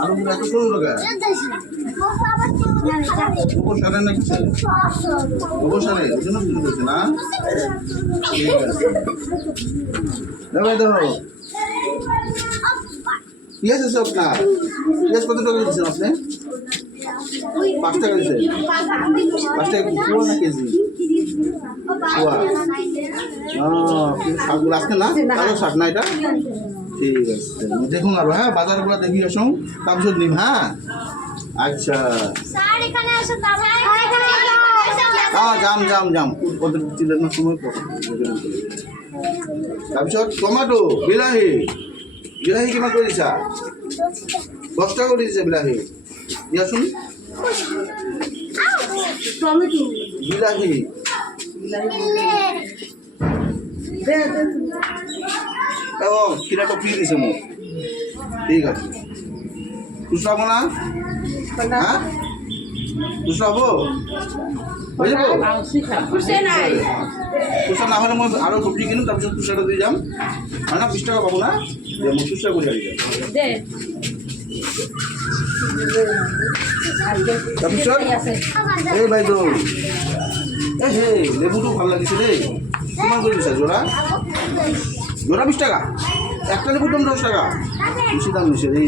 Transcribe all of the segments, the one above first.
আলুগুলো এত সরু লাগা গোবর সারের নাকি গোবর সারে ওই জন্য শুরু করছে না। ঠিক আছে দেখো দেখো পেঁয়াজ আছে আপনার পেঁয়াজ কত টাকা দিচ্ছেন আপনি? 5 টাকা দিচ্ছেন। 5 টাকা পুরো না কেজি? শাকগুলো আসছে না কালো শাক না এটা? ঠিক আছে দেখুন আরো হ্যাঁ বাজারগুলো দেখি আসুন তারপর নিন হ্যাঁ। আচ্ছা হ্যাঁ জাম জাম জাম ওদের চিলানোর সময় তাৰপিছত টমাটো বিলাহী বিলাহী কিমান কৰি দিছা? 10 টাকা কৰি দিছে বিলাহী দিয়াচোন। বিলাহী খিরাটা ফ্রি দিছে মোক। ঠিক আছে খুচরা হবো না? হ্যাঁ খুচরা হবো হয়ে যাবো? খুচরা না হলে মই আরো সবজি কিনুম তাৰপিছত খুচরাটা দিয়ে যাম হয় না? 20 টাকা পাবো না মই খুচরা করে আনি যাম। তাৰপিছত এই বাইদেউ এই হে লেবুটো ভাল লাগিছে দেই কিমান করে দিছা জোড়া? জোড়া 20 টাকা একটা লেবুর দাম 10 টাকা বেশি দাম বেশি রে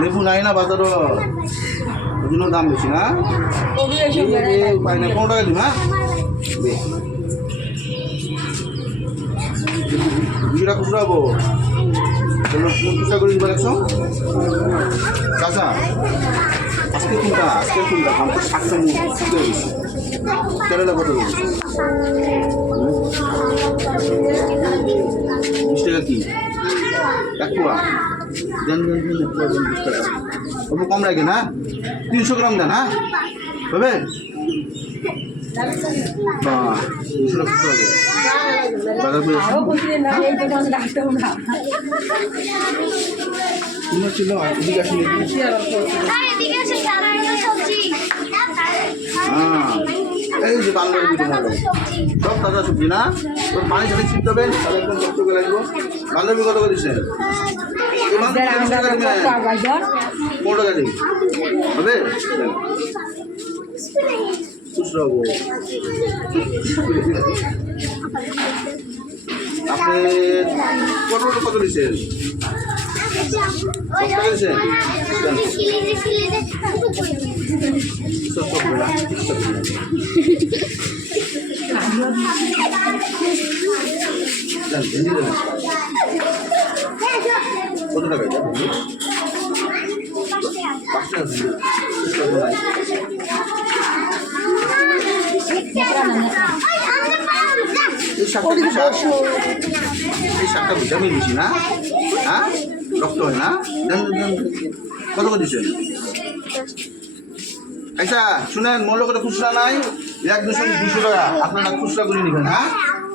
লেবু নাই না বাজারও ওই জন্য দাম বেশি না। উপায় না 15 টাকা দিন হ্যাঁ দুইটা খুচরা হবো খুচরা করে দিবার একশো চাচা আজকে কোনটা দাম তো 700 মুখ কেরালা কত 20 টাকা কি এক পোয়া দেন 20 টাকা অল্প কম রাখেন হ্যাঁ 300 গ্রাম দেন হ্যাঁ হবে 200 টাকা হবে বাজার করে ছিল এদিকে আসলে এই যে বাংলার সব তাজা সবজি না তোর পানি সাথে ছিটতে হবে তাহলে একদম কষ্ট করে লাগবো। বান্ধবী কত করে দিচ্ছেন? 15 টাকা দিই হবে খুচরা হবো। আপনি পটলটা কত দিচ্ছেন? 10 টাকা দিচ্ছেন কত টাকা? 5 টাকা এই শাকটা ভিটামিন বেশি না হ্যাঁ রক্ত হয় না কত করে দিচ্ছেন? আচ্ছা শুনেন মূল্য করে খুচরা নাই 1-200 টাকা আপনারা খুচরা করে নেবেন হ্যাঁ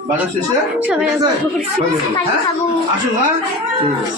বাজার শেষে ঠিক আছে হ্যাঁ আসুন হ্যাঁ ঠিক আছে।